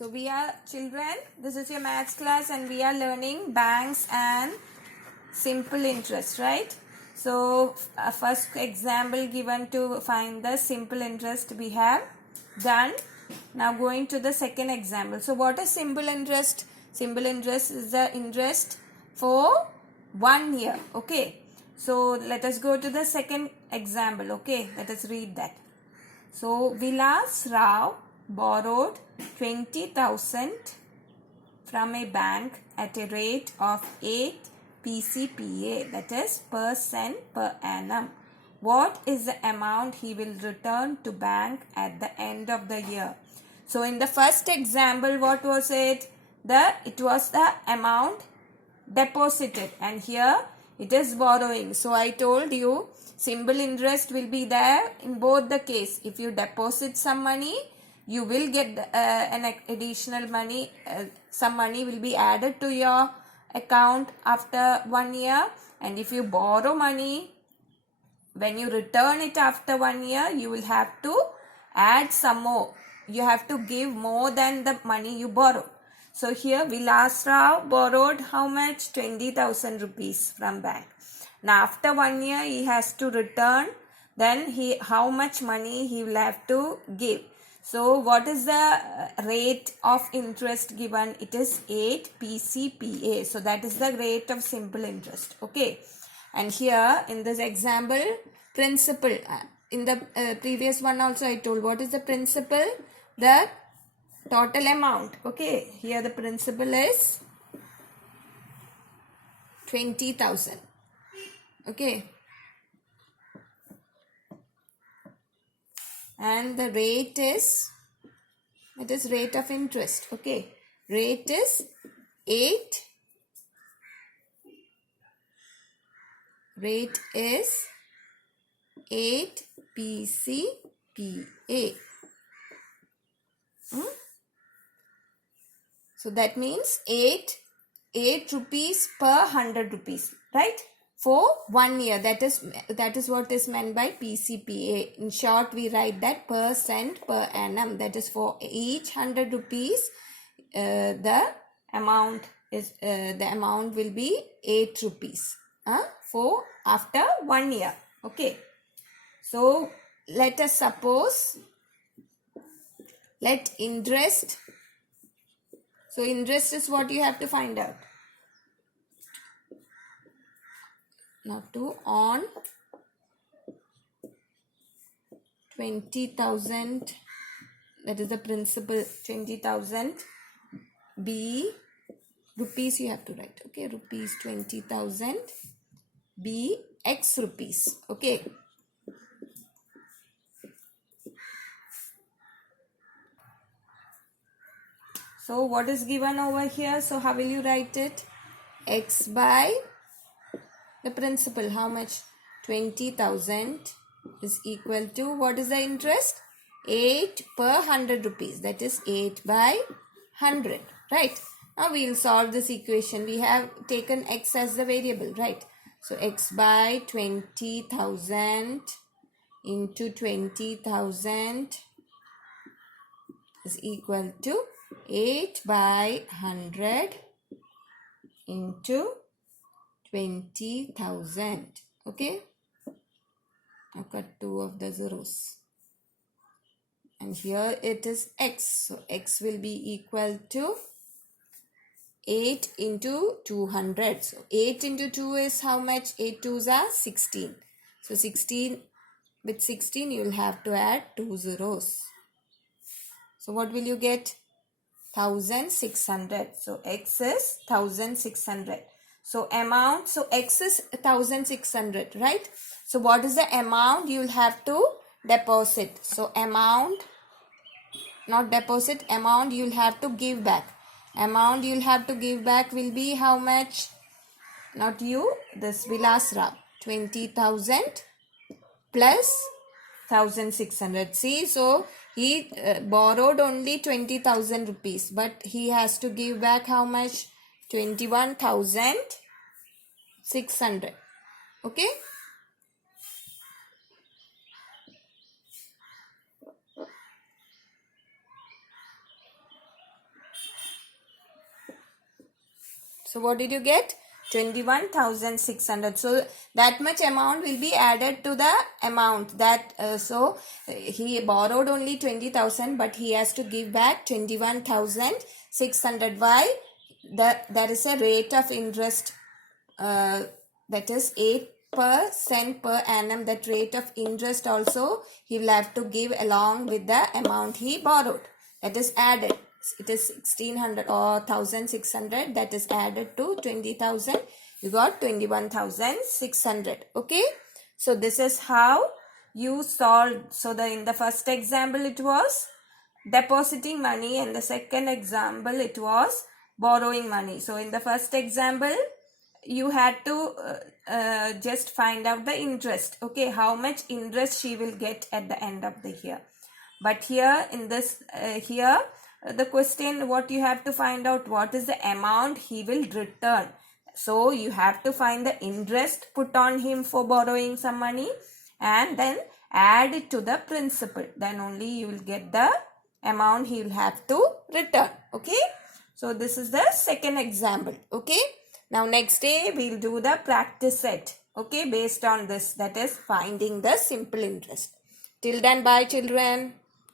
So we are children, this is your maths class and we are learning banks and simple interest, right? So first example given to find the simple interest we have done. Now going to the second example. So what is simple interest? Simple interest is the interest for 1 year. Okay. So let us go to the second example. Okay. Let us read that. So Vilas Rao borrowed 20,000 from a bank at a rate of 8 PCPA, that is percent per annum. What is the amount he will return to bank at the end of the year? So in the first example, what was it? It was the amount deposited, and here it is borrowing. So I told you simple interest will be there in both the case. If you deposit some money, you will get an additional money. Some money will be added to your account after 1 year, and if you borrow money, when you return it after 1 year, you will have to add some more. You have to give more than the money you borrow. So here Vilas Rao borrowed how much? 20,000 rupees from bank. Now after 1 year he has to return. Then how much money he will have to give. So what is the rate of interest given? It is 8 PCPA. So that is the rate of simple interest. Okay. And here in this example, principal. In the previous one also I told what is the principal? The total amount. Okay. Here the principal is 20,000. Okay. And the rate is, it is rate of interest. Okay. Rate is 8. Rate is 8 PCPA. So that means 8 rupees per 100 rupees, right? For 1 year. That is what is meant by PCPA. In short, we write that percent per annum. That is for each 100 rupees, the amount will be 8 rupees for after 1 year. Okay. So let us suppose, let interest. So interest is what you have to find out. Now on 20,000, that is the principal, 20,000 B rupees you have to write. Okay, rupees 20,000 B X rupees. Okay. So what is given over here? So how will you write it? X by the principal, how much? 20,000 is equal to, what is the interest? 8 per 100 rupees. That is 8 by 100. Right. Now we will solve this equation. We have taken X as the variable. Right. So X by 20,000 into 20,000 is equal to 8 by 100 into 20,000. Okay. Now cut 2 of the zeros. And here it is X. So X will be equal to 8 into 200. So 8 into 2 is how much? 8 2s are 16. So 16, with 16 you will have to add 2 zeros. So what will you get? 1,600. So X is 1,600. So amount, so X is 1,600, right? So what is the amount you will have to deposit? So amount, not deposit, amount you will have to give back. Amount you will have to give back will be how much? Not you, this Vilas Rao. 20,000 plus 1,600. See, so he borrowed only 20,000 rupees, but he has to give back how much? 21,600. Okay. So what did you get? 21,600. So that much amount will be added to the amount that he borrowed only 20,000, but he has to give back 21,600. Why? There is a rate of interest that is 8% per annum. That rate of interest also he will have to give along with the amount he borrowed. That is added. It is 1,600 or 1,600. That is added to 20,000. You got 21,600. Okay. So this is how you solve. So in the first example it was depositing money, and the second example it was borrowing money. So in the first example you had to just find out the interest. Okay, how much interest she will get at the end of the year. But here in this the question, what you have to find out, what is the amount he will return. So you have to find the interest put on him for borrowing some money and then add it to the principal. Then only you will get the amount he will have to return. Okay. So this is the second example. Okay. Now next day we will do the practice set. Okay. Based on this, that is finding the simple interest. Till then, bye children.